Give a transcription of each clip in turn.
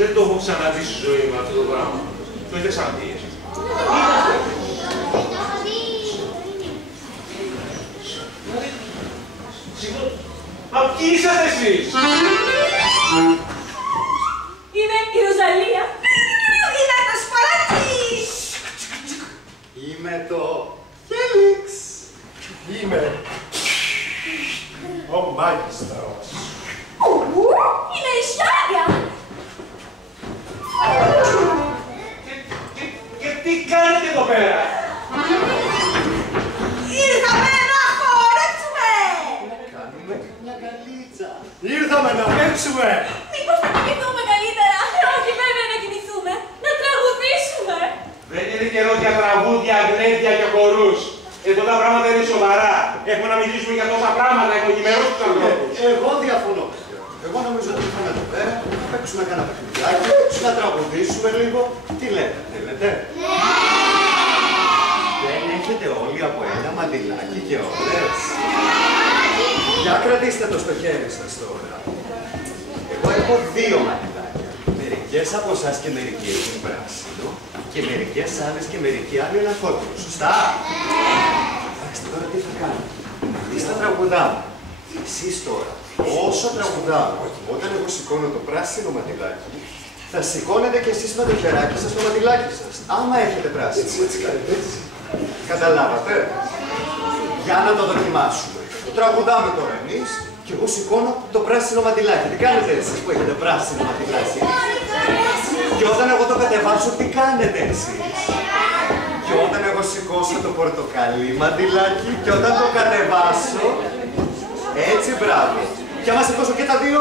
Δεν το έχω ξαναδεί στη ζωή μου αυτό το πράγμα. Το έχετε ξαναδεί. Μα ποιοι είσαστε εσείς? Είμαι η Ροζαλία. Είναι το Σπαράκι. Είμαι το Φέλιξ. Είμαι ο Μάγιστρος. Είναι η Σιάγια. Και τι κάνετε εδώ πέρα? Ήρθαμε να χορέψουμε. Κάνουμε μια καλίτσα. Ήρθαμε να παίξουμε. Μήπως θα κοιμηθούμε καλύτερα? Όχι βέβαια να κοιμηθούμε. Να τραγουδήσουμε. Δεν είναι καιρό για τραγούδια, γλέντια και χορούς. Εδώ τα πράγματα είναι σοβαρά. Έχουμε να μιλήσουμε για τόσα πράγματα, έχω ενημερώσει τους ανθρώπους. Εγώ διαφωνώ. Εγώ νομίζω ότι ήρθαμε εδώ πέρα να παίξουμε κάνα παιχνιδάκι, να τραγουδήσουμε λίγο. Τι λέτε, θέλετε? Δεν έχετε όλοι από ένα μαντιλάκι και όλες? Για κρατήστε το στο χέρι σας τώρα. Εγώ έχω δύο μαντιλάκια. Μερικές από εσάς και μερικοί έχουν πράσινο και μερικές άλλες και μερικοί άλλοι ένα κόκκινο. Σωστά? Εντάξει, τώρα τι θα κάνουμε? Εμείς θα τραγουδάμε. Εσείς τώρα, όσο τραγουδάμε, όταν εγώ σηκώνω το πράσινο μαντιλάκι, θα σηκώνετε κι εσείς με το χεράκι σας το μαντιλάκι σας. Άμα έχετε πράσινο. Έτσι κάνετε, έτσι. Καταλάβατε? Για να το δοκιμάσουμε. Τραγουδάμε τώρα εμείς και εγώ σηκώνω το πράσινο μαντιλάκι. Τι κάνετε εσείς που έχετε πράσινο μαντιλάκι? Και όταν εγώ το κατεβάσω, τι κάνετε εσείς? Και όταν εγώ σηκώσω το πορτοκαλί μαντιλάκι και όταν το κατεβάσω, έτσι μπράβο. Και άμα σηκώσω και τα δύο,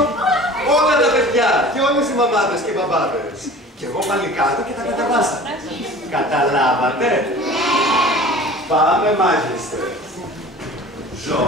όλα τα παιδιά και όλες οι μαμάδες και οι μπαμπάδες. Και εγώ πάλι κάτω και τα κατεβάσατε. Καταλάβατε? Πάμε, μάγιστε. Ζω.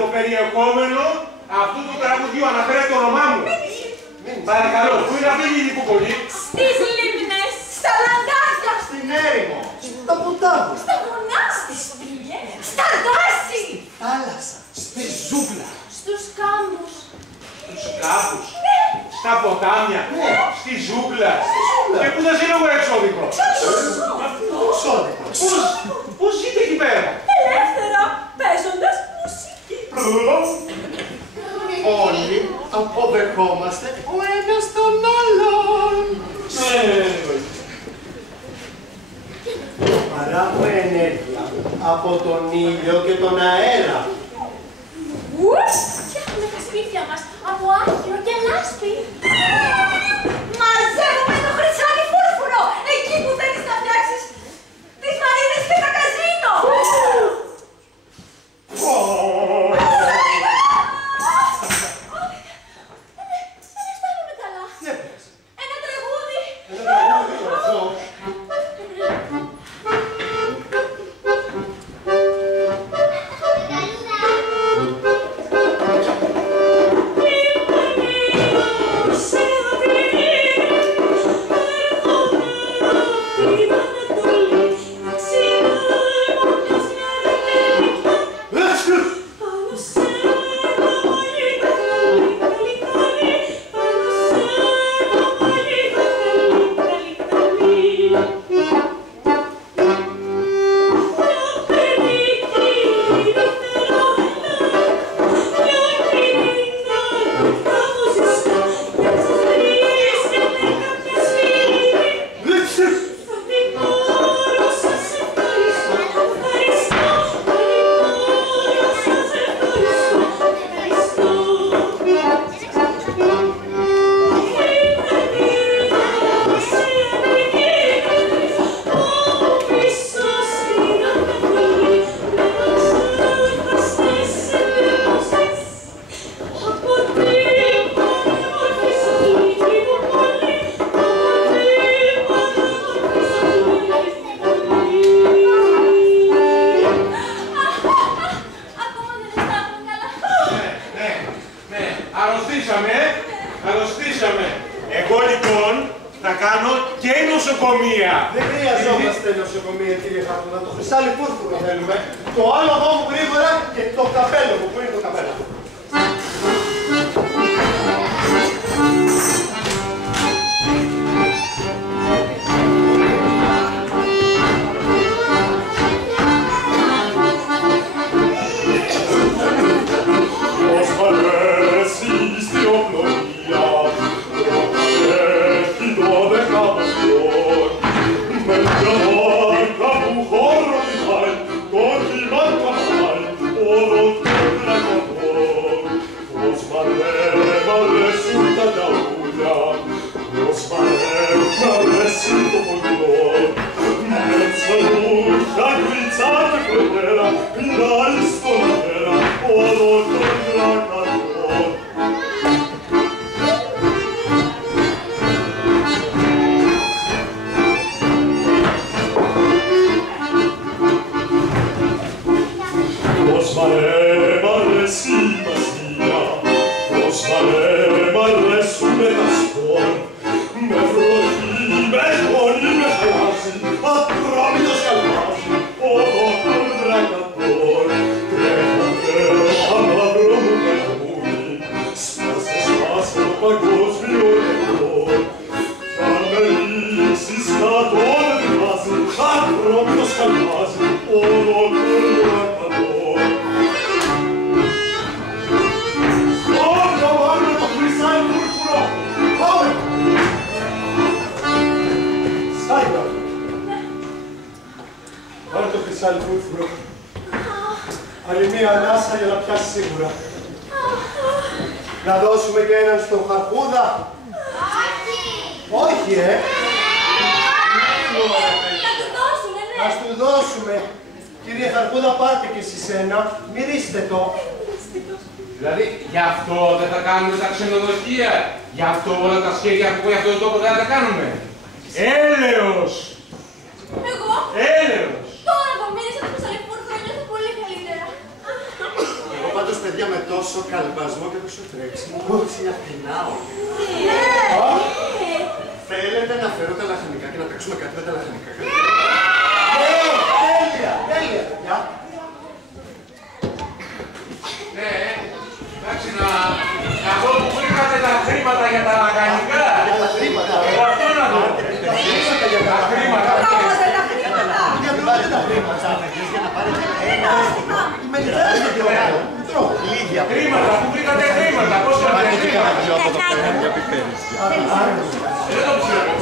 το περιεχόμενο αυτού του τραγουδιού. Αναφέρεται το όνομά μου. Παρακαλώ, πού είναι αυτή η Λιποπολή? Στις λίμνες, στα λαγκάδια, Στην έρημο, στα ποτάμια, στα βουνά, στις πηγές, στα δάση, θάλασσα, στη ζούγκλα, στους κάμπους. Στους κάπους, στα ποτάμια, στη ζούγκλα. ζούγκλα. Και πού θα ζήνω εγώ εξώδικο? ξώδικο. Πώς ζείτε εκεί πέρα? Ελεύθερα, παίζοντας μουσική. Όλοι αποδεχόμαστε ο ένας τον άλλον. Παράγω ενέργεια από τον ήλιο και τον αέρα. Φτιάχνουμε τα σπίτια μας από άχυρο και λάσπη. Μαζεύουμε το χρυσάνι φούρφουρο εκεί που θέλεις να φτιάξεις τις μαρίνες και τα καζίνο. Δεν αισθάνομαι καλά. Ένα τραγούδι. Αρρωστήσαμε. Εγώ λοιπόν θα κάνω και νοσοκομεία. Δεν χρειαζόμαστε νοσοκομεία, κύριε Χαρκούδα. Το χρυσάνι φούρφουρο θέλουμε. Το άλλο εδώ μου γρήγορα και το καπέλο μου. Πού είναι το καπέλο? Άλλη μία ανάσα για να πιάσει σίγουρα. Να δώσουμε και έναν στον Χαρκούδα. Όχι, Να του δώσουμε, ναι. Ας του δώσουμε. Κύριε Χαρκούδα, πάρτε και εσείς ένα. μυρίστε το. Δηλαδή, γι' αυτό δεν θα κάνουμε τα ξενοδοχεία. Γι' αυτό όλα τα σχέδια που για αυτόν τον τόπο δεν θα τα κάνουμε. Έλεος! Εγώ. Έλεος! Τώρα που μίλησα το Χρυσαλιφούρφουρο νιώθω πολύ καλύτερα. Εγώ πάντως παιδιά, με τόσο καλπασμό και τόσο τρέξιμο, έτσι απεινάω. Θέλετε να φέρω τα λαχανικά και να παίξουμε κάτι με τα λαχανικά? Τέλεια, τέλεια, παιδιά. Ναι, εντάξει, να δω που βρήκατε τα χρήματα για τα λαχανικά. Για τα χρήματα. Εγώ αυτό να δω. Τα χρήματα. Πράγματα, τα χρήματα. Για τα χρήματα. Για να πάρετε ένα άστικο. Είμαι λιγάκι και ωραίο. Τρώω. Λίγια. Χρήματα, που βρήκατε χρήματα, πώς θα βρείτε Δεν το ξέρω.